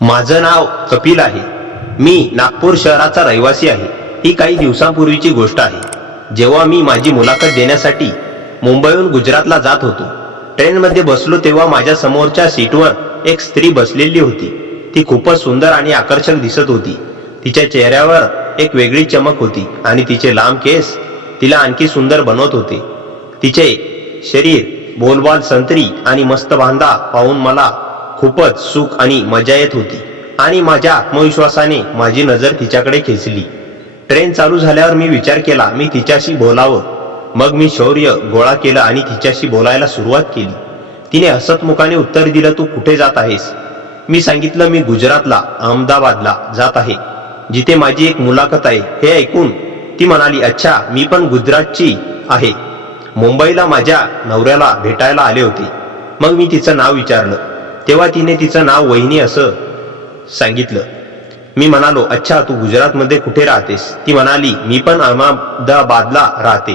माझं नाव कपिल आहे. मी नागपूर शहराचा रहिवासी आहे. ही काही दिवसांपूर्वीची गोष्ट आहे, जेव्हा मी माझी मुलाखत देण्यासाठी मुंबईहून गुजरातला जात होतो. ट्रेनमध्ये बसलो तेव्हा माझ्या समोरच्या सीटवर एक स्त्री बसलेली होती. ती खूपच सुंदर आणि आकर्षक दिसत होती. तिच्या चेहऱ्यावर एक वेगळी चमक होती आणि तिचे लांब केस तिला आणखी सुंदर बनवत होते. तिचे शरीर बोलबाल संत्री आणि मस्त बांधा पाहून मला खूपच सुख आणि मजा येत होती आणि माझ्या आत्मविश्वासाने माझी नजर तिच्याकडे खेचली. ट्रेन चालू झाल्यावर मी विचार केला मी तिच्याशी बोलावं. मग मी शौर्य गोळा केलं आणि तिच्याशी बोलायला सुरुवात केली. तिने हसत मुखाने उत्तर दिलं, तू कुठे जात आहेस? मी सांगितलं, मी गुजरातला अहमदाबादला जात आहे, जिथे माझी एक मुलाखत आहे. हे ऐकून ती म्हणाली, अच्छा, मी पण गुजरातची आहे. मुंबईला माझ्या नवऱ्याला भेटायला आले होते. मग मी तिचं नाव विचारलं तेव्हा तिने तिचं नाव वहिनी असं सांगितलं. मी म्हणालो, अच्छा, तू गुजरातमध्ये कुठे राहतेस? ती म्हणाली, मी पण अहमदाबादला राहते.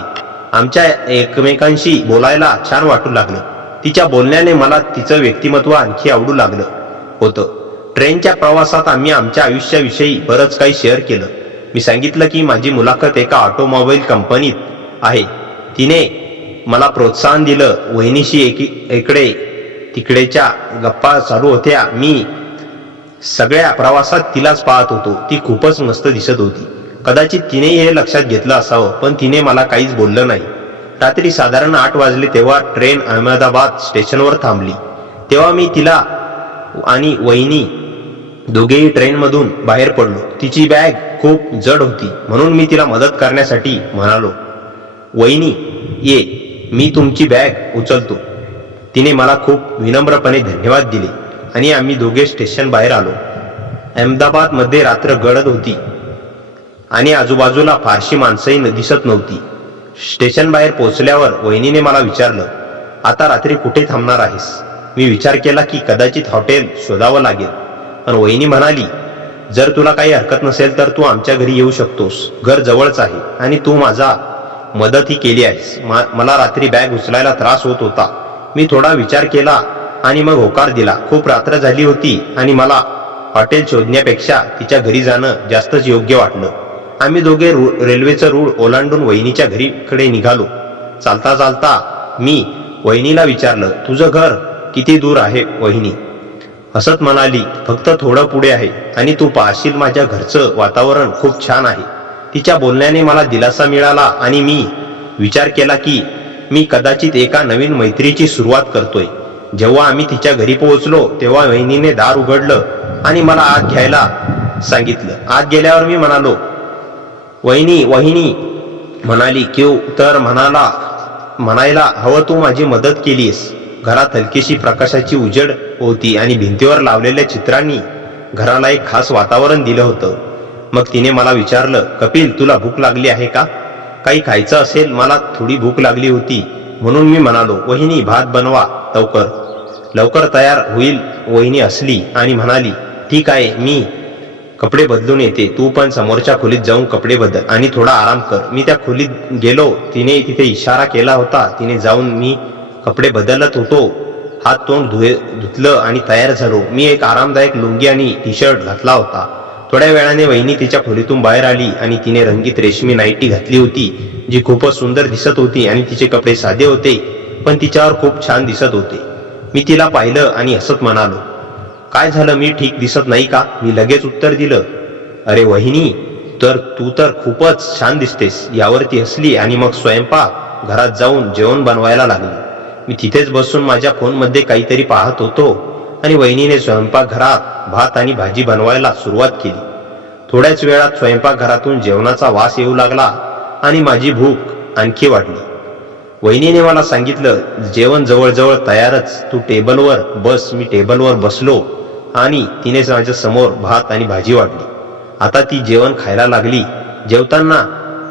आमच्या एकमेकांशी बोलायला छान वाटू लागलं. तिच्या बोलण्याने मला तिचं व्यक्तिमत्व आणखी आवडू लागलं होतं. ट्रेनच्या प्रवासात आम्ही आमच्या आयुष्याविषयी बरंच काही शेअर केलं. मी सांगितलं की माझी मुलाखत एका ऑटोमोबाईल कंपनीत आहे. तिने मला प्रोत्साहन दिलं. वहिनीशी इकडे तिकडेच्या गप्पा चालू होत्या. मी सगळ्या प्रवासात तिलाच पाहत होतो. ती खूपच मस्त दिसत होती. कदाचित तिनेही हे लक्षात घेतलं असावं, पण तिने मला काहीच बोललं नाही. रात्री साधारण 8 वाजले तेव्हा ट्रेन अहमदाबाद स्टेशनवर थांबली. तेव्हा मी तिला आणि वहिनी दोघेही ट्रेनमधून बाहेर पडलो. तिची बॅग खूप जड होती म्हणून मी तिला मदत करण्यासाठी म्हणालो, वहिनी ये, मी तुमची बॅग उचलतो. तिने मला खूप विनम्रपणे धन्यवाद दिले आणि आम्ही दोघे स्टेशन बाहेर आलो. अहमदाबादमध्ये रात्र गडद होती आणि आजूबाजूला फारशी माणसंही दिसत नव्हती. स्टेशन बाहेर पोहोचल्यावर वहिनीने मला विचारलं, आता रात्री कुठे थांबणार आहेस? मी विचार केला की कदाचित हॉटेल शोधावं लागेल, पण वहिनी म्हणाली, जर तुला काही हरकत नसेल तर तू आमच्या घरी येऊ शकतोस. घर जवळच आहे आणि तू माझा मदतही केली आहेस. मला रात्री बॅग उचलायला त्रास होत होता. मी थोडा विचार केला आणि मग होकार दिला. खूप रात्र झाली होती आणि मला हॉटेल शोधण्यापेक्षा तिच्या घरी जाणं जास्तच योग्य वाटलं. आम्ही दोघे रेल्वेचं रूळ ओलांडून वहिनीच्या घरीकडे निघालो. चालता चालता मी वहिनीला विचारलं, तुझं घर किती दूर आहे? वहिनी हसत म्हणाली, फक्त थोडं पुढे आहे आणि तू पाहशील माझ्या घरचं वातावरण खूप छान आहे. तिच्या बोलण्याने मला दिलासा मिळाला आणि मी विचार केला की मी कदाचित एका नवीन मैत्रीची सुरुवात करतोय. जेव्हा आम्ही तिच्या घरी पोहोचलो तेव्हा वहिनीने दार उघडलं आणि मला आत घ्यायला सांगितलं. आत गेल्यावर मी म्हणालो, वहिनी म्हणाली, क्यू तर म्हणायला हवं, तू माझी मदत केलीस. घरात हलकीशी प्रकाशाची उजेड होती आणि भिंतीवर लावलेल्या चित्रांनी घराला एक खास वातावरण दिलं होतं. मग तिने मला विचारलं, कपिल, तुला भूक लागली आहे का? काही खायचं असेल? मला थोडी भूक लागली होती म्हणून मी म्हणालो, वहिनी, भात बनवा लवकर तयार होईल. वहिनी हसली आणि म्हणाली, ठीक आहे, मी कपडे बदलून येते. तू पण समोरच्या खोलीत जाऊन कपडे बदल आणि थोडा आराम कर. मी त्या खोलीत गेलो. तिने तिथे इशारा केला होता. तिने जाऊन मी कपडे बदलत होतो. हात तोंड धुतलं आणि तयार झालो. मी एक आरामदायक लुंगी आणि टी शर्ट घातला होता. थोड्या वेळाने वहिनी तिच्या खोलीतून बाहेर आली आणि तिने रंगीत रेशमी नाईटी घातली होती, जी खूपच सुंदर दिसत होती आणि तिचे कपडे साधे होते पण तिच्यावर खूप छान दिसत होते. मी तिला पाहिलं आणि हसत म्हणालो, काय झालं, मी ठीक दिसत नाही का? मी लगेच उत्तर दिलं, अरे वहिनी, तू तर खूपच छान दिसतेस. यावर ती हसली आणि मग स्वयंपाक घरात जाऊन जेवण बनवायला लागली. मी तिथेच बसून माझ्या फोनमध्ये काहीतरी पाहत होतो आणि वहिनीने स्वयंपाकघरात भात आणि भाजी बनवायला सुरुवात केली. थोड्याच वेळात स्वयंपाकघरातून जेवणाचा वास येऊ लागला आणि माझी भूक आणखी वाढली. वहिनीने मला सांगितलं, जेवण जवळजवळ तयारच, तू टेबलवर बस. मी टेबलवर बसलो आणि तिने माझ्या समोर भात आणि भाजी वाढली. आता ती जेवण खायला लागली. जेवताना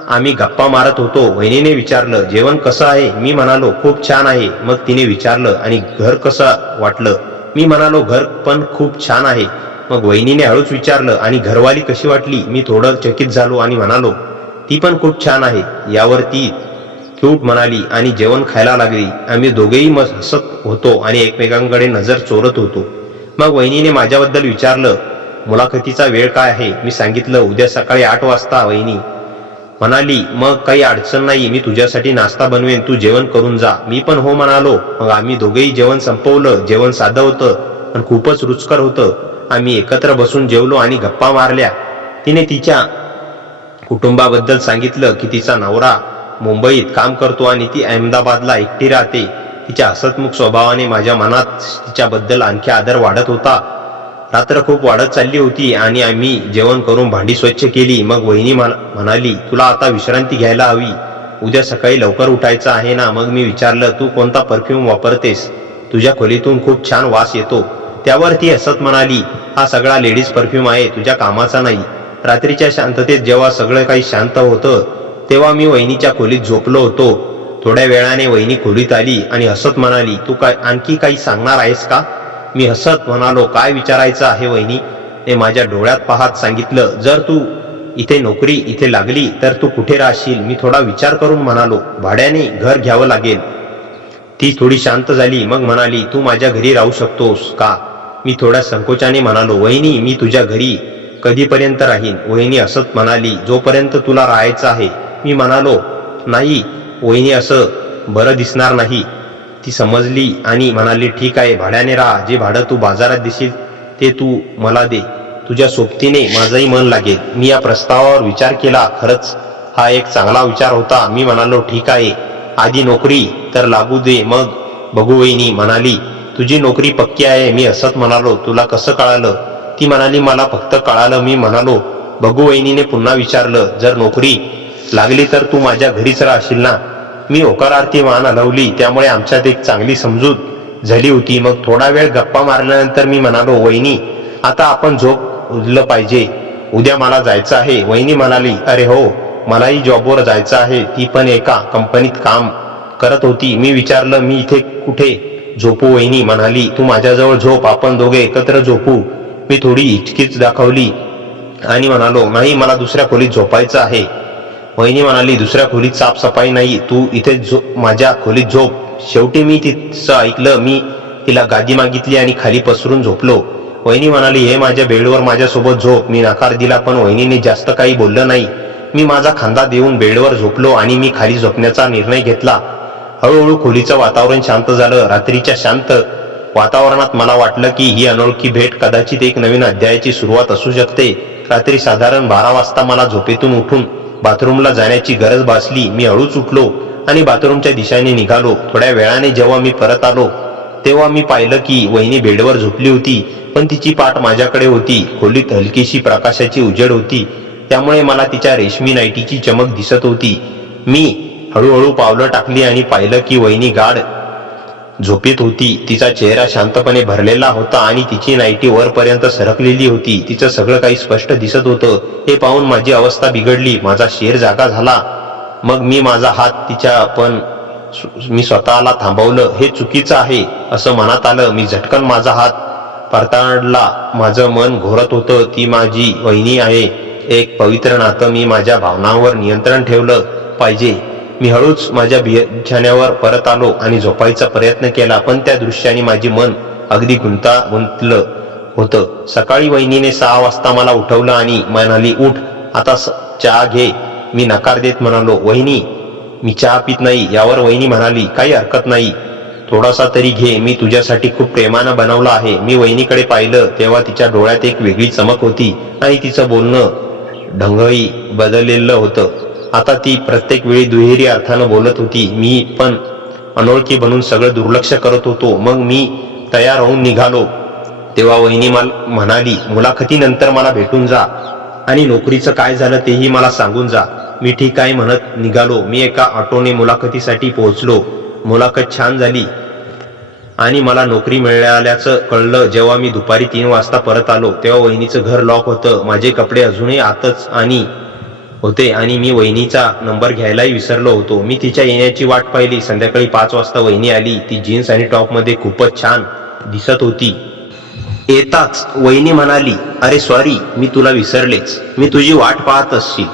आम्ही गप्पा मारत होतो. वहिनीने विचारलं, जेवण कसं आहे? मी म्हणालो, खूप छान आहे. मग तिने विचारलं, आणि घर कसं वाटलं? मी म्हणालो, घर पण खूप छान आहे. मग वहिनीने हळूच विचारलं, आणि घरवाली कशी वाटली? मी थोडं चकित झालो आणि म्हणालो, ती पण खूप छान आहे. यावर ती क्यूट म्हणाली आणि जेवण खायला लागली. आम्ही दोघेही हसत होतो आणि एकमेकांकडे नजर चोरत होतो. मग वहिनीने माझ्याबद्दल विचारलं, मुलाखतीचा वेळ काय आहे? मी सांगितलं, उद्या सकाळी 8 वाजता. वहिनी म्हणाली, मग काही अडचण नाही, मी तुझ्यासाठी नाश्ता बनवेन, तू जेवण करून जा. मी पण हो म्हणालो. मग आम्ही दोघेही जेवण संपवलं. जेवण साधं होतं पण खूपच रुचकर होतं. आम्ही एकत्र बसून जेवलो आणि गप्पा मारल्या. तिने तिच्या कुटुंबाबद्दल सांगितलं की तिचा नवरा मुंबईत काम करतो आणि ती अहमदाबादला एकटी राहते. तिच्या हसतमुख स्वभावाने माझ्या मनात तिच्याबद्दल आणखी आदर वाढत होता. रात्र खूप वाढत चालली होती आणि आम्ही जेवण करून भांडी स्वच्छ केली. मग वहिनी म्हणाली, तुला आता विश्रांती घ्यायला हवी, उद्या सकाळी लवकर उठायचं आहे ना? मग मी विचारलं, तू कोणता परफ्यूम वापरतेस? तुझ्या खोलीतून खूप छान वास येतो. त्यावर ती हसत म्हणाली, हा सगळा लेडीज परफ्यूम आहे, तुझ्या कामाचा नाही. रात्रीच्या शांततेत जेव्हा सगळं काही शांत होतं तेव्हा मी वहिनीच्या खोलीत झोपलो होतो. थोड्या वेळाने वहिनी खोलीत आली आणि हसत म्हणाली, तू काय आणखी काही सांगणार आहेस का? मी हसत म्हणालो, काय विचारायचं आहे वहिनी? ते माझ्या डोळ्यात पाहत सांगितलं, जर तू इथे नोकरी इथे लागली तर तू कुठे राहशील? मी थोडा विचार करून म्हणालो, भाड्याने घर घ्यावं लागेल. ती थोडी शांत झाली. मग म्हणाली, तू माझ्या घरी राहू शकतोस का? मी थोड्या संकोचाने म्हणालो, वहिनी मी तुझ्या घरी कधीपर्यंत राहीन? वहिनी हसत म्हणाली, जोपर्यंत तुला राहायचं आहे. मी म्हणालो, नाही वहिनी, असं बरं दिसणार नाही. ती समजली आणि म्हणाली, ठीक आहे, भाड्याने राहा. जे भाडं तू बाजारात देशील ते तू मला दे. तुझ्या सोबतीने माझंही मन लागेल. मी या प्रस्तावावर विचार केला. खरंच हा एक चांगला विचार होता. मी म्हणालो, ठीक आहे, आधी नोकरी तर लागू दे, मग बघू. वहिनी म्हणाली, तुझी नोकरी पक्की आहे? मी हसत म्हणालो, तुला कसं कळालं? ती म्हणाली, मला फक्त कळालं. मी म्हणालो, बघू. वहिनीने पुन्हा विचारलं, जर नोकरी लागली तर तू माझ्या घरीच राहशील ना? मी होकारार्थी मान हलवली. त्यामुळे आमच्यात एक चांगली समजूत झाली होती. मग थोडा वेळ गप्पा मारल्यानंतर मी म्हणालो, वहिनी आता आपण झोपलं पाहिजे, उद्या मला जायचं आहे. वहिनी म्हणाली, अरे हो, मलाही जॉबवर जायचं आहे. ती पण एका कंपनीत काम करत होती. मी विचारलं, मी इथे कुठे झोपू? वहिनी म्हणाली, तू माझ्याजवळ झोप, आपण दोघे एकत्र झोपू. मी थोडी हिचकीच दाखवली आणि म्हणालो, नाही, मला दुसऱ्या खोलीत झोपायचं आहे. वहिनी म्हणाली, दुसऱ्या खोलीत साफसफाई नाही, तू इथे माझ्या खोलीत झोप. शेवटी मी तिचं ऐकलं. मी तिला गादी मागितली आणि खाली पसरून झोपलो. वहिनी म्हणाली, हे माझ्या बेडवर माझ्यासोबत झोप. मी नकार दिला पण वहिनीने जास्त काही बोललं नाही. मी माझा खांदा देऊन बेडवर झोपलो आणि मी खाली झोपण्याचा निर्णय घेतला. हळूहळू खोलीचं वातावरण शांत झालं. रात्रीच्या शांत वातावरणात मला वाटलं की ही अनोळखी भेट कदाचित एक नवीन अध्यायाची सुरुवात असू शकते. रात्री साधारण 12 वाजता मला झोपेतून उठून बाथरूमला जाण्याची गरज भासली. मी हळूच उठलो आणि बाथरूमच्या दिशेने निघालो. थोड्या वेळाने जेव्हा मी परत आलो तेव्हा मी पाहिलं की वहिनी बेडवर झोपली होती, पण तिची पाठ माझ्याकडे होती. खोलीत हलकीशी प्रकाशाची उजेड होती, त्यामुळे मला तिच्या रेशमी नाईटीची चमक दिसत होती. मी हळूहळू पावलं टाकली आणि पाहिलं की वहिनी गाढ झोपेत होती. तिचा चेहरा शांतपणे भरलेला होता आणि तिची नाईटी वरपर्यंत सरकलेली होती. तिचं सगळं काही स्पष्ट दिसत होतं. हे पाहून माझी अवस्था बिघडली. माझा शेर जागा झाला. मग मी माझा हात तिच्या पण मी स्वतःला थांबवलं. हे चुकीचं आहे असं मनात आलं. मी झटकन माझा हात परताडला. माझं मन घोरत होतं, ती माझी वहिनी आहे, एक पवित्र नातं. मी माझ्या भावनांवर नियंत्रण ठेवलं पाहिजे. मी हळूच माझ्या बिछाण्यावर परत आलो आणि झोपायचा प्रयत्न केला, पण त्या दृश्याने माझे मन अगदी गुंतलं होतं. सकाळी वहिनीने 6 वाजता मला उठवलं आणि म्हणाली, उठ, आता चहा घे. मी नकार देत म्हणालो, वहिनी मी चहा पित नाही. यावर वहिनी म्हणाली, काही हरकत नाही, थोडासा तरी घे, मी तुझ्यासाठी खूप प्रेमानं बनवलं आहे. मी वहिनीकडे पाहिलं तेव्हा तिच्या डोळ्यात एक वेगळी चमक होती आणि तिचं बोलणं ढंगही बदललेलं होतं. आता ती प्रत्येक वेळी दुहेरी अर्थानं बोलत होती. मी पण अनोळखी बनून सगळं दुर्लक्ष करत होतो. मग मी तयार होऊन निघालो तेव्हा वहिनी म्हणाली, मुलाखतीनंतर मला भेटून जा आणि नोकरीचं काय झालं तेही मला सांगून जा. मी ठीक आहे म्हणत निघालो. मी एका ऑटोने मुलाखतीसाठी पोहोचलो. मुलाखत छान झाली आणि मला नोकरी मिळाल्याचं कळलं. जेव्हा मी दुपारी 3 वाजता परत आलो तेव्हा वहिनीचं घर लॉक होतं. माझे कपडे अजूनही आतच होते आणि मी वहिनीचा नंबर घ्यायलाही विसरलो होतो. मी तिच्या येण्याची वाट पाहिली. संध्याकाळी 5 वाजता वहिनी आली. ती जीन्स आणि टॉपमध्ये खूपच छान दिसत होती. येताच वहिनी म्हणाली, अरे सॉरी, मी तुला विसरलेच, मी तुझी वाट पाहत असशील.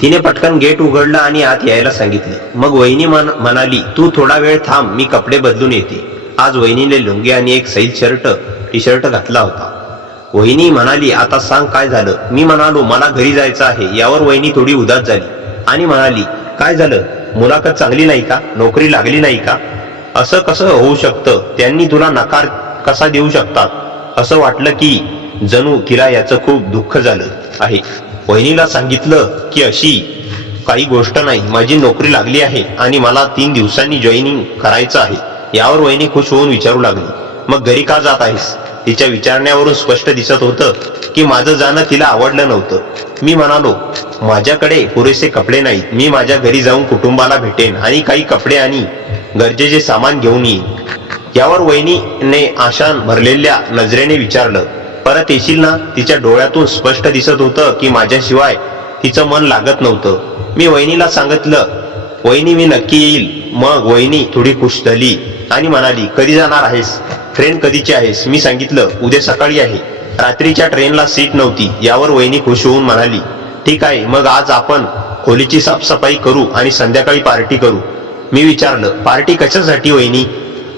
तिने पटकन गेट उघडलं आणि आत यायला सांगितलं. मग वहिनी म्हणाली, तू थोडा वेळ थांब, मी कपडे बदलून येते. आज वहिनीने लुंगी आणि एक सैल शर्ट टी शर्ट घातला होता. वहिनी म्हणाली, आता सांग काय झालं. मी म्हणालो, मला घरी जायचं आहे. यावर वहिनी थोडी उदास झाली आणि म्हणाली, काय झालं, मुलाखत चांगली नाही का, नोकरी लागली नाही का? असं कसं होऊ शकतं, त्यांनी तुला नकार कसा देऊ शकतात? असं वाटलं की जणू तिला याचं खूप दुःख झालं आहे. वहिनीला सांगितलं की अशी काही गोष्ट नाही, माझी नोकरी लागली आहे आणि मला 3 दिवसांनी जॉईनिंग करायचं आहे. यावर वहिनी खुश होऊन विचारू लागली, मग घरी का जात आहेस? तिच्या विचारण्यावरून स्पष्ट दिसत होतं की माझं जाणं तिला आवडलं नव्हतं. मी म्हणालो, माझ्याकडे पुरेसे कपडे नाहीत. मी माझ्या घरी जाऊन कुटुंबाला भेटेन आणि काही कपडे आणि गरजेचे सामान घेऊन येईन. यावर वहिनीने आशान भरलेल्या नजरेने विचारलं, परत येशील ना? तिच्या डोळ्यातून स्पष्ट दिसत होतं की माझ्याशिवाय तिचं मन लागत नव्हतं. मी वहिनीला सांगितलं, वहिनी मी नक्की येईल. मग वहिनी थोडी खुश झाली आणि म्हणाली, कधी जाणार आहेस? ट्रेन कधीची आहेस? मी सांगितलं, उद्या सकाळी आहे. रात्रीच्या ट्रेनला सीट नव्हती. यावर वहिनी खुश होऊन म्हणाली, ठीक आहे, मग आज आपण खोलीची साफसफाई करू आणि संध्याकाळी पार्टी करू. मी विचारलं, पार्टी कशासाठी वहिनी?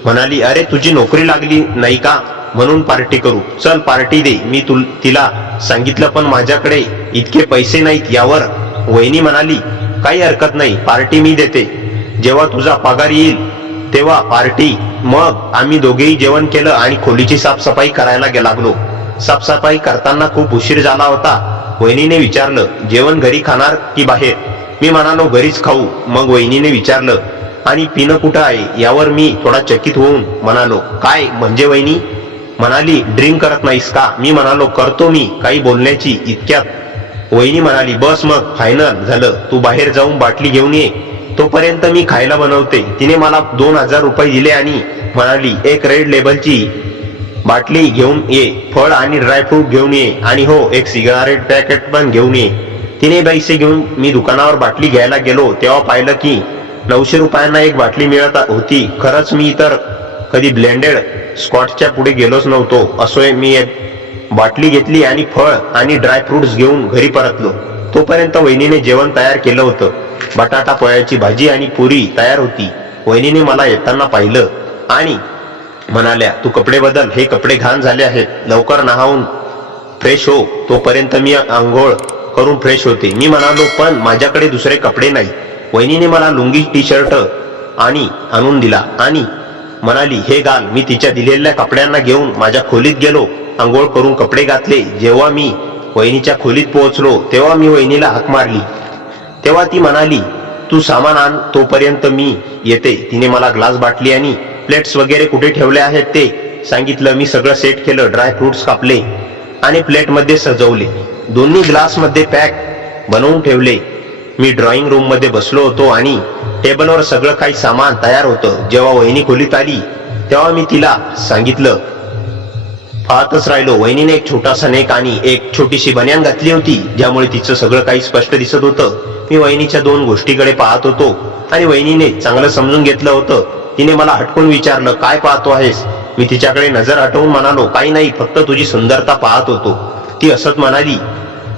म्हणाली, अरे तुझी नोकरी लागली नाही का, म्हणून पार्टी करू. चल पार्टी दे. मी तिला सांगितलं, पण माझ्याकडे इतके पैसे नाहीत. यावर वहिनी म्हणाली, काही हरकत नाही, पार्टी मी देते. जेव्हा तुझा पगार येईल तेव्हा पार्टी. मग आम्ही दोघेही जेवण केलं आणि खोलीची साफसफाई करायला लागलो. साफसफाई करताना खूप उशीर झाला होता. वहिनीने विचारलं, जेवण घरी खाणार की बाहेर? मी म्हणालो, घरीच खाऊ. मग वहिनीने विचारलं, आणि पिणं कुठं आहे? यावर मी थोडा चकित होऊन म्हणालो, काय म्हणजे वहिनी? म्हणाली, ड्रिंक करत नाहीस का? मी म्हणालो, करतो मी. काही बोलण्याची इतक्यात वहिनी म्हणाली, बस मग फायनल झालं. तू बाहेर जाऊन बाटली घेऊन ये, तोपर्यंत मी खायला बनवते. तिने मला 2000 रुपये दिले आणि म्हणाली, एक रेड लेबलची बाटली घेऊन ये, फळ आणि ड्रायफ्रूट घेऊन ये, आणि हो, एक सिगारेट पॅकेट पण घेऊन ये. तिने पैसे घेऊन मी दुकानावर बाटली घ्यायला गेलो तेव्हा पाहिलं की 900 रुपयांना एक बाटली मिळत होती. खरंच मी तर कधी ब्लेंडेड स्कॉटच्या पुढे गेलोच नव्हतो. असोय, मी एक बाटली घेतली आणि फळ आणि ड्रायफ्रुट्स घेऊन घरी परतलो. तोपर्यंत वहिनीने जेवण तयार केलं होतं. बटाटा पोळ्याची भाजी आणि पुरी तयार होती. वहिनीने मला येताना पाहिलं आणि म्हणाल्या, तू कपडे बदल, हे कपडे घाण झाले आहेत, लवकर नहावून फ्रेश हो. तोपर्यंत मी आंघोळ करून फ्रेश होते. मी म्हणालो, पण माझ्याकडे दुसरे कपडे नाही. वहिनीने मला लुंगी टी शर्ट आणि आणून दिला आणि म्हणाली, हे घाल. मी तिच्या दिलेल्या कपड्यांना घेऊन माझ्या खोलीत गेलो. आंघोळ करून कपडे घातले. जेव्हा मी वहिनीच्या खोलीत पोहोचलो तेव्हा मी वहिनीला हाक मारली. तेव्हा ती म्हणाली, तू सामान आण, तोपर्यंत मी येते. तिने मला ग्लास, बाटली आणि प्लेट्स वगैरे कुठे ठेवले आहेत ते सांगितलं. मी सगळं सेट केलं. ड्रायफ्रुट्स कापले आणि प्लेटमध्ये सजवले. दोन्ही ग्लासमध्ये पॅक बनवून ठेवले. मी ड्रॉइंग रूम मध्ये बसलो होतो आणि टेबलवर सगळं काही सामान तयार होतं. जेव्हा वहिनी खोलीत आली तेव्हा मी तिला सांगितलं, पाहतच राहिलो. वहिनीने एक छोटासा नेक आणि एक छोटीशी बनियान घातली होती, ज्यामुळे तिचं सगळं काही स्पष्ट दिसत होतं. मी वहिनीच्या 2 गोष्टीकडे पाहत होतो आणि वहिनीने चांगलं समजून घेतलं होतं. तिने मला हटकून विचारलं, काय पाहतो आहेस? मी तिच्याकडे नजर हटवून म्हणालो, काही नाही, फक्त तुझी सुंदरता पाहत होतो. ती असत म्हणाली.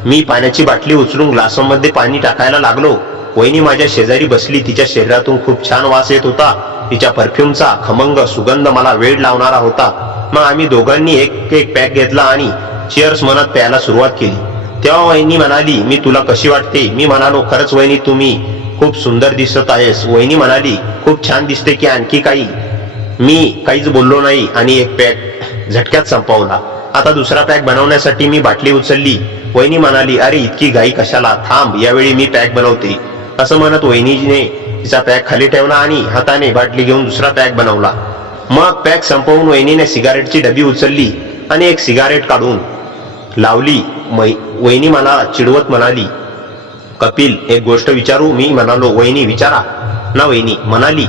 मी पाण्याची बाटली उचलून ग्लासामध्ये पाणी टाकायला लागलो. वहिनी माझ्या शेजारी बसली. तिच्या शरीरातून खूप छान वास येत होता. तिच्या परफ्यूमचा खमंग सुगंध मला वेड लावणारा होता. मग आम्ही दोघांनी एक एक पॅक घेतला आणि चिअर्स म्हणत प्यायला सुरुवात केली. तेव्हा वहिनी म्हणाली, मी तुला कशी वाटते? मी म्हणालो, खरंच वहिनी, तुम्ही खूप सुंदर दिसत आहेस. वहिनी म्हणाली, खूप छान दिसते की आणखी काही? मी काहीच बोललो नाही आणि एक पॅक झटक्यात संपवला. आता दुसरा पॅक बनवण्यासाठी मी बाटली उचलली. वहिनी म्हणाली, अरे इतकी घाई कशाला, थांब, यावेळी मी पॅक बनवते. असं म्हणत वहिनीने तिचा पॅक खाली ठेवला आणि हाताने बाटली घेऊन दुसरा पॅक बनवला. मग पॅक संपवून वहिनीने सिगारेटची डबी उचलली आणि एक सिगारेट काढून लावली. वहिनी मला चिडवत म्हणाली, कपिल, एक गोष्ट विचारू? मी म्हणालो, वहिनी विचारा ना. वहिनी म्हणाली,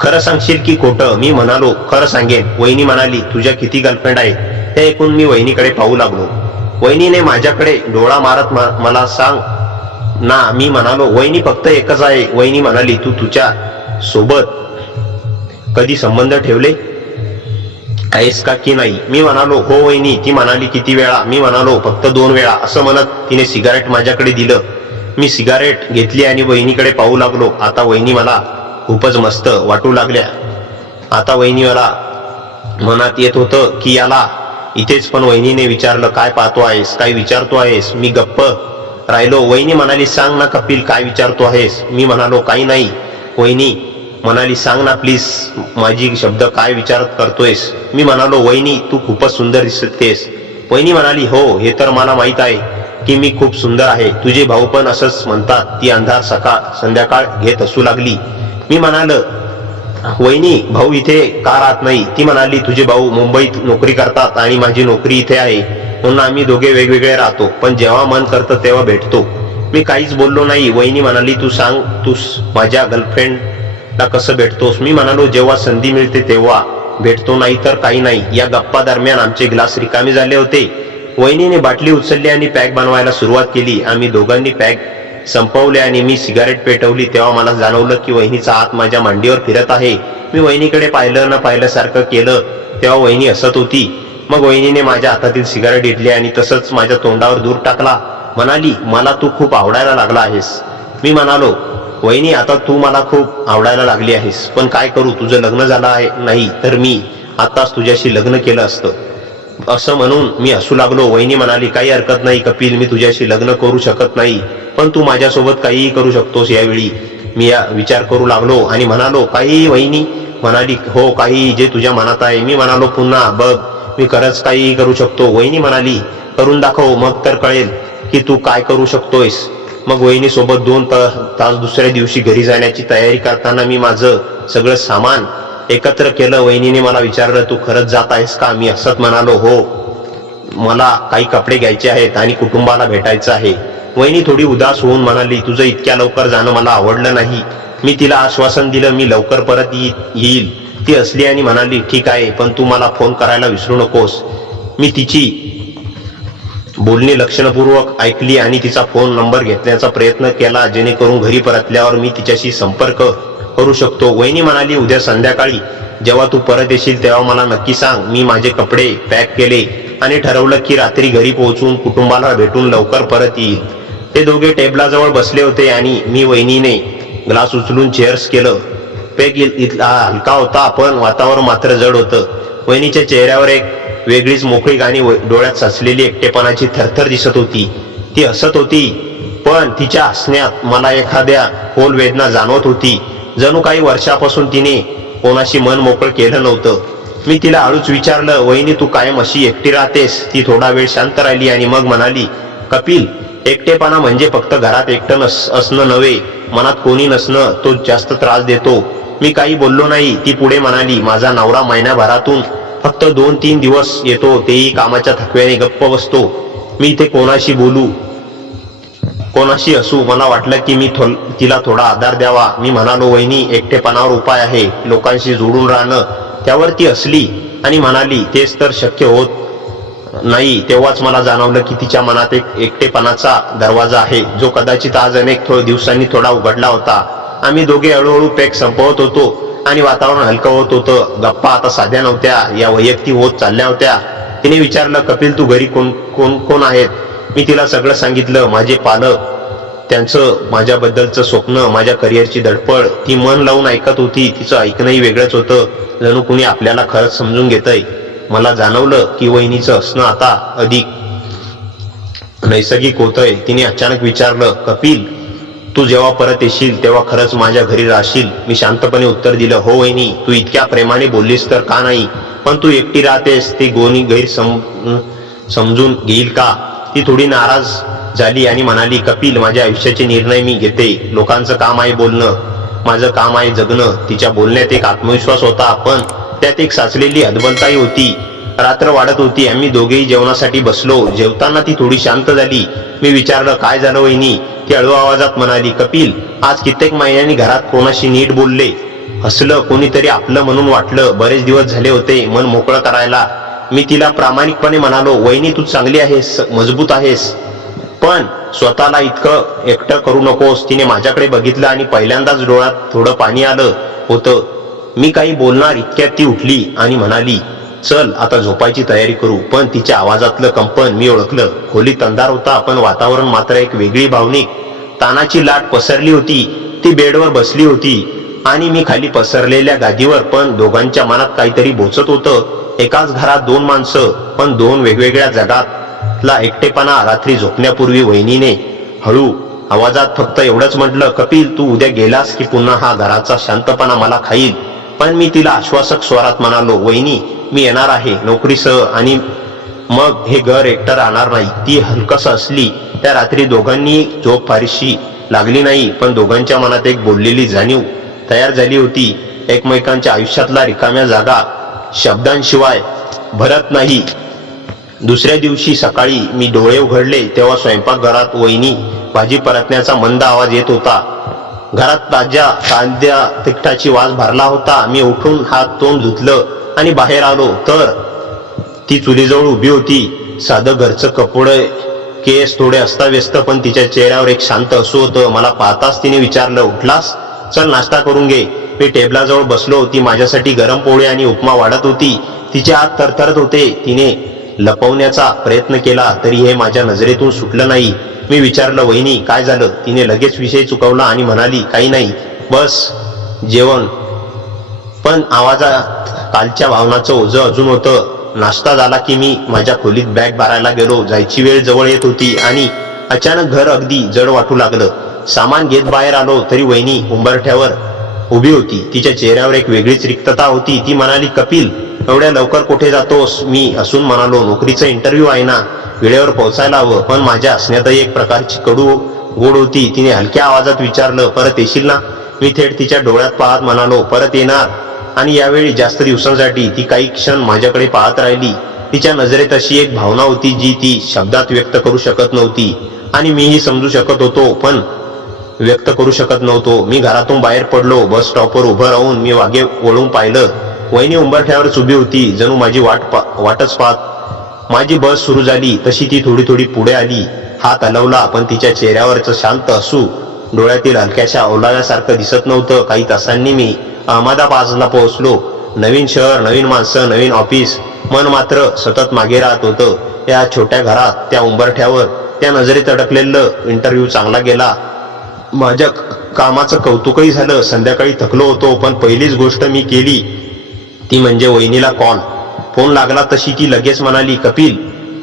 खरं सांगशील की खोटं? मी म्हणालो, खरं सांगेन. वहिनी म्हणाली, तुझ्या किती गर्लफ्रेंड आहेत? हे ऐकून मी वहिनीकडे पाहू लागलो. वहिनीने माझ्याकडे डोळा मारत मला सांग ना. मी म्हणालो, वहिनी फक्त एकच आहे. वहिनी म्हणाली, तू तुझ्या सोबत कधी संबंध ठेवले आहेस का की नाही? मी म्हणालो, हो वहिनी. ती म्हणाली, किती वेळा? मी म्हणालो, फक्त 2 वेळा. असं म्हणत तिने सिगारेट माझ्याकडे दिलं. मी सिगारेट घेतली आणि वहिनीकडे पाहू लागलो. आता वहिनी मला खूपच मस्त वाटू लागल्या. आता वहिनी मला मनात येत होतं की याला इथेच. पण वहिनीने विचारलं, काय पाहतो आहेस, काय विचारतो आहेस? मी गप्प राहिलो. वहिनी म्हणाली, सांग ना कपिल, काय विचारतो आहेस? मी म्हणालो, काही नाही. वहिनी म्हणाली, सांग ना प्लीज, माझी शब्द काय विचारत करतोयस? मी म्हणालो, वहिनी तू खूपच सुंदर दिसतेस. वहिनी म्हणाली, हो हे तर मला माहित आहे की मी खूप सुंदर आहे. तुझे भाऊ पण असंच म्हणतात. ती अंधार सकाळ संध्याकाळ घेत हसू लागली. मी म्हणालो, वहिनी भाऊ इथे का राहत नाही? ती म्हणाली, तुझे भाऊ मुंबईत नोकरी करतात आणि माझी नोकरी इथे आहे, म्हणून आम्ही दोघे वेगवेगळे राहतो, पण जेव्हा मन करतं तेव्हा भेटतो. मी काहीच बोललो नाही. वहिनी म्हणाली, तू सांग, तू माझ्या गर्लफ्रेंडला कसं भेटतोस? मी म्हणालो, जेव्हा संधी मिळते तेव्हा भेटतो, नाही तर काही नाही. या गप्पा दरम्यान आमचे ग्लास रिकामे झाले होते. वहिनीने बाटली उचलली आणि पॅक बनवायला सुरुवात केली. आम्ही दोघांनी पॅक संपवले आणि मी सिगारेट पेटवली. तेव्हा मला जाणवलं की वहिनीचा हात माझ्या मांडीवर फिरत आहे. मी वहिनीकडे पाहिलं न पाहिल्यासारखं केलं. तेव्हा वहिनी हसत होती. मग वहिनीने माझ्या हातातील सिगारेट इडली आणि तसंच माझ्या तोंडावर दूर टाकला. म्हणाली, मला तू खूप आवडायला लागला आहेस. मी म्हणालो, वहिनी आता तू मला खूप आवडायला लागली आहेस, पण काय करू, तुझं लग्न झालं आहे, नाही तर मी आताच तुझ्याशी लग्न केलं असतं. असं म्हणून मी हसू लागलो. वहिनी म्हणाली, काही हरकत नाही कपिल, मी तुझ्याशी लग्न करू शकत नाही, पण तू माझ्यासोबत काहीही करू शकतोस. यावेळी मी विचार करू लागलो आणि म्हणालो, काही? वहिनी म्हणाली, हो काही, जे तुझ्या मनात आहे. मी म्हणालो, पुन्हा बघ, मी खरंच काहीही करू शकतो. वहिनी म्हणाली, करून दाखव, मग तर कळेल की तू काय करू शकतोयस. मग वहिनी सोबत 2 तास दुसऱ्या दिवशी घरी जाण्याची तयारी करताना मी माझं सगळं सामान एकत्र केलं. वहिनीने मला विचारलं, तू खरंच जात आहेस का? मी हसत म्हणालो, हो, मला काही कपडे घ्यायचे आहेत आणि कुटुंबाला भेटायचं आहे. वहिनी थोडी उदास होऊन म्हणाली, तुझं इतक्या लवकर जाणं मला आवडलं नाही. मी तिला आश्वासन दिलं, मी लवकर परत येईल. ती हसली आणि म्हणाली, ठीक आहे, पण तू मला फोन करायला विसरू नकोस. मी तिची बोलणी लक्षपूर्वक ऐकली आणि तिचा फोन नंबर घेण्याचा प्रयत्न केला, जेणेकरून घरी परतल्यावर मी तिच्याशी संपर्क करू शकतो. वहिनी म्हणाली, उद्या संध्याकाळी जेव्हा तू परत येशील तेव्हा मला नक्की सांग. मी माझे कपडे पॅक केले आणि ठरवलं की रात्री घरी पोहोचून कुटुंबाला भेटून लवकर परत येईल. ते दोघे टेबलाजवळ बसले होते आणि मी वहिनीने ग्लास उचलून चेअर्स केलं. पॅक इथला हलका होता, पण वातावरण मात्र जड होतं. वहिनीच्या चेहऱ्यावर एक वेगळीच मोकळीक आणि डोळ्यात साचलेली एकटेपणाची थरथर दिसत होती. ती हसत होती, पण तिच्या हसण्यात मला एखाद्या खोल वेदना जाणवत होती. जणू काही वर्षापासून तिने कोणाशी मन मोकळं केलं नव्हतं. मी तिला हळूच विचारलं, वहिनी तू कायम अशी एकटी राहतेस? ती थोडा वेळ शांत राहिली आणि मग म्हणाली, कपिल, एकटेपणा म्हणजे फक्त घरात एकटं असणं नव्हे, मनात कोणी नसणं, तो जास्त त्रास देतो. मी काही बोललो नाही. ती पुढे म्हणाली, माझा नवरा महिन्याभरातून फक्त 2-3 दिवस येतो, तेही कामाच्या थकव्याने गप्प बसतो. मी इथे कोणाशी बोलू, कोणाशी असू? मला वाटलं की मी तिला थोडा आधार द्यावा. मी म्हणालो, वहिनी, एकटेपणावर उपाय आहे, लोकांशी जोडून राहणं. त्यावर ती हसली आणि म्हणाली, तेच तर शक्य होत नाही. तेव्हाच मला जाणवलं की तिच्या मनात एक एकटेपणाचा दरवाजा आहे, जो कदाचित आज अनेक दिवसांनी थोडा उघडला होता. आम्ही दोघे हळूहळू पॅक संपवत होतो आणि वातावरण हलकं होत होतं. गप्पा आता साध्या नव्हत्या, या वैयक्तिक होत चालल्या होत्या. तिने विचारलं, कपिल, तू घरी कोण कोण कोण आहेत? मी तिला सगळं सांगितलं, माझे पालक, त्यांचं माझ्याबद्दलचं स्वप्न, माझ्या करिअरची धडपड. ती मन लावून ऐकत होती. तिचं ऐकणंही वेगळंच होतं, जणू कुणी आपल्याला खरंच समजून घेतंय. मला जाणवलं की वहिनीचं हसणं आता अधिक नैसर्गिक होतंय. तिने अचानक विचारलं, कपिल, तू जेव्हा परत येशील तेव्हा खरंच माझ्या घरी राहशील? मी शांतपणे उत्तर दिलं, हो वहिनी, तू इतक्या प्रेमाने बोललीस तर का नाही, पण तू एकटी राहतेस ते कोणी समजून घेईल का? ती थोडी नाराज झाली आणि म्हणाली, कपिल, माझ्या आयुष्याचे निर्णय मी घेते. लोकांचं काम आहे बोलणं, माझं काम आहे जगणं. तिच्या बोलण्यात एक आत्मविश्वास होता, पण त्यात एक साचलेली हतबलताही होती. रात्र वाढत होती. आम्ही दोघेही जेवणासाठी बसलो. जेवताना ती थोडी शांत झाली. मी विचारलं, काय झालं वहिनी? ती हळू आवाजात म्हणाली, कपिल, आज कित्येक महिन्यांनी घरात कोणाशी नीट बोलले, हसलं, कोणीतरी आपलं म्हणून वाटलं. बरेच दिवस झाले होते मन मोकळं करायला. मी तिला प्रामाणिकपणे म्हणालो, वहिनी, तू चांगली आहेस, मजबूत आहेस, पण स्वतःला इतकं एकटं करू नकोस. तिने माझ्याकडे बघितलं आणि पहिल्यांदाच डोळ्यात थोडं पाणी आलं होतं. मी काही बोलणार इतक्यात ती उठली आणि म्हणाली, चल आता झोपायची तयारी करू. पण तिच्या आवाजातलं कंपन मी ओळखलं. खोलीत अंधार होता, पण वातावरण मात्र एक वेगळी भावनिक ताणाची लाट पसरली होती. ती बेडवर बसली होती आणि मी खाली पसरलेल्या गादीवर, पण दोघांच्या मनात काहीतरी बोचत होतं. एकाच घरात दोन माणसं पण दोन वेगवेगळ्या जगातला एकटेपणा. रात्री झोपण्यापूर्वी वहिनीने हळू आवाजात फक्त एवढंच म्हटलं, कपिल तू उद्या गेलास की पुन्हा हा घराचा शांतपणा मला खाईल. पण मी तिला आश्वासक स्वरात म्हणालो, वहिनी मी येणार आहे नोकरीसह आणि मग हे घर एकटं राहणार नाही. ती हलकस असली. त्या रात्री दोघांनी झोप फारशी लागली नाही, पण दोघांच्या मनात एक बोललेली जाणीव तयार झाली होती. एकमेकांच्या आयुष्यातला रिकाम्या जागा शब्दांशिवाय भरत नाही. दुसऱ्या दिवशी सकाळी मी डोळे उघडले तेव्हा स्वयंपाकघरात वहिनी भाजी परतण्याचा मंद आवाज येत होता. घरात ताज्या कांद्या तिखटाची वास भरला होता. मी उठून हात तोंड धुतलं आणि बाहेर आलो तर ती चुलीजवळ उभी होती. साधं घरचं कपडे, केस थोडे अस्ताव्यस्त, पण तिच्या चेहऱ्यावर एक शांत हसू होतं. मला पाहताच तिने विचारलं, उठलास? चल नाश्ता करून घे. मी टेबलाजवळ बसलो. ती माझ्यासाठी गरम पोळी आणि उपमा वाढत होती. तिचे हात थरथरत होते. तिने लपवण्याचा प्रयत्न केला तरी हे माझ्या नजरेतून सुटलं नाही. मी विचारलं, वहिनी काय झालं? तिने लगेच विषय चुकवला आणि म्हणाली, काही नाही, बस जेवण. पण आवाजात कालच्या भावनाचं ओझं अजून होतं. नाश्ता झाला की मी माझ्या खोलीत बॅग भरायला गेलो. जायची वेळ जवळ येत होती आणि अचानक घर अगदी जड वाटू लागलं. सामान घेत बाहेर आलो तरी वहिनी उंबरठ्यावर उभी होती. तिच्या चेहऱ्यावर एक वेगळीच रिक्तता होती. ती म्हणाली, कपिल एवढ्या लवकर कुठे जातोस? मी हसून म्हणालो, नोकरीचा इंटरव्ह्यू आहे ना, वेळेवर पोहोचायला हवं. पण माझ्या हसण्यातही एक प्रकारची कडू गोड होती. तिने हलक्या आवाजात विचारलं, परत येशील ना? मी थेट तिच्या डोळ्यात पाहत म्हणालो, परत येणार. आणि यावेळी जास्त दिवसांसाठी. ती काही क्षण माझ्याकडे पाहत राहिली. तिच्या नजरेत अशी एक भावना होती जी ती शब्दात व्यक्त करू शकत नव्हती आणि मीही समजू शकत होतो पण व्यक्त करू शकत नव्हतो. मी घरातून बाहेर पडलो. बस स्टॉपवर उभं राहून मी मागे वळून पाहिलं. वहिनी उंबरठ्यावरच उभी होती, जणू माझी वाटच पाहत. माझी बस सुरू झाली तशी ती थोडी थोडी पुढे आली. हात हलवला पण तिच्या चेहऱ्यावरचं शांत हसू डोळ्यातील हलक्याशा ओलाव्यासारखं दिसत नव्हतं. काही तासांनी मी अहमदाबादला पोहोचलो. नवीन शहर, नवीन माणसं, नवीन ऑफिस. मन मात्र सतत मागे राहत होतं. या छोट्या घरात, त्या उंबरठ्यावर, त्या नजरेत अडकलेलं. इंटरव्ह्यू चांगला गेला. माझ्या कामाचं कौतुकही झालं. संध्याकाळी थकलो होतो पण पहिलीच गोष्ट मी केली ती म्हणजे वहिनीला कॉल. फोन लागला तशी ती लगेच म्हणाली, कपिल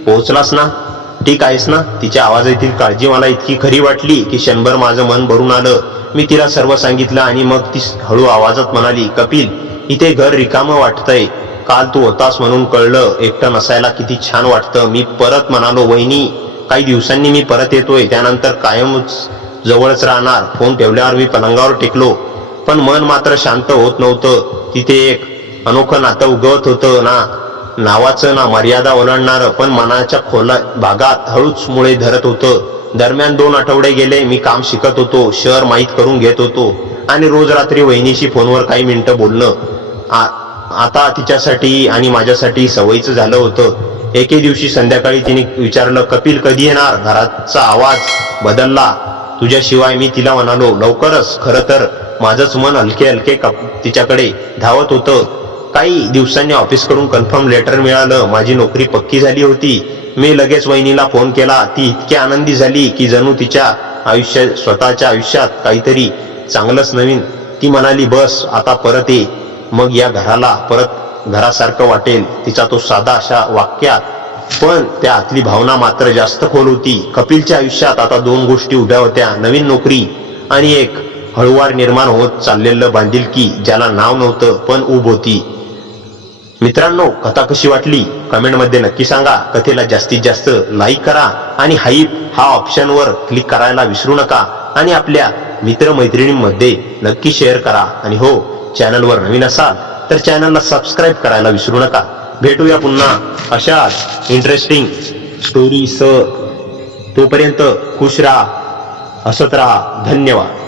पोहोचलास ना? ठीक आहेस ना? तिच्या आवाजातील काळजी मला इतकी खरी वाटली की क्षणभर माझं मन भरून आलं. मी तिला सर्व सांगितलं आणि मग ती हळू आवाजात म्हणाली, कपिल इथे घर रिकामं वाटतंय. काल तू होतास म्हणून कळलं. एकटं नसायला किती छान वाटतं. मी परत म्हणालो, वहिनी काही दिवसांनी मी परत येतोय, त्यानंतर कायमच जवळच राहणार. फोन ठेवल्यावर मी पलंगावर टेकलो पण मन मात्र शांत होत नव्हतं. तिथे एक अनोखं नातं उगवत होतं, ना नावाचं ना मर्यादा ओलांडणारं, पण मनाच्या खोल भागात हळूच मुळे धरत होतं. दरम्यान 2 आठवडे गेले. मी काम शिकत होतो, शहर माहीत करून घेत होतो आणि रोज रात्री वहिनीशी फोनवर काही मिनिटं बोलणं आता तिच्यासाठी आणि माझ्यासाठी सवयीचं झालं होतं. एके दिवशी संध्याकाळी तिने विचारलं, कपिल कधी येणार? घराचा आवाज बदलला तुझ्याशिवाय. मी तिला म्हणालो, लवकरच. खरं तर माझंच मन हलके हलके तिच्याकडे धावत होतं. काही दिवसांनी ऑफिसकडून कन्फर्म लेटर मिळालं. माझी नोकरी पक्की झाली होती. मी लगेच वहिनीला फोन केला. ती इतकी आनंदी झाली की जणू तिच्या स्वतःच्या आयुष्यात काहीतरी चांगलंच नवीन. ती म्हणाली, बस आता परत ये, मग या घराला परत घरासारखं वाटेल. तिचा तो साधा अशा वाक्यात, पण त्या आतली भावना मात्र जास्त खोल होती. कपिलच्या आयुष्यात आता 2 गोष्टी उभ्या होत्या, नवीन नोकरी आणि एक हळूवार निर्माण होत चाललेलं बांधिलकी ज्याला नाव नव्हतं पण ऊब होती. मित्रांनो, कथा कशी वाटली कमेंटमध्ये नक्की सांगा. कथेला जास्तीत जास्त लाईक करा आणि हाईप हा ऑप्शनवर क्लिक करायला विसरू नका आणि आपल्या मित्रमैत्रिणींमध्ये नक्की शेअर करा. आणि हो, चॅनलवर नवीन असाल तर चॅनलला सबस्क्राईब करायला विसरू नका. भेटूया पुन्हा अशाच इंटरेस्टिंग स्टोरीसह. तोपर्यंत खुश राहा, हसत राहा. धन्यवाद.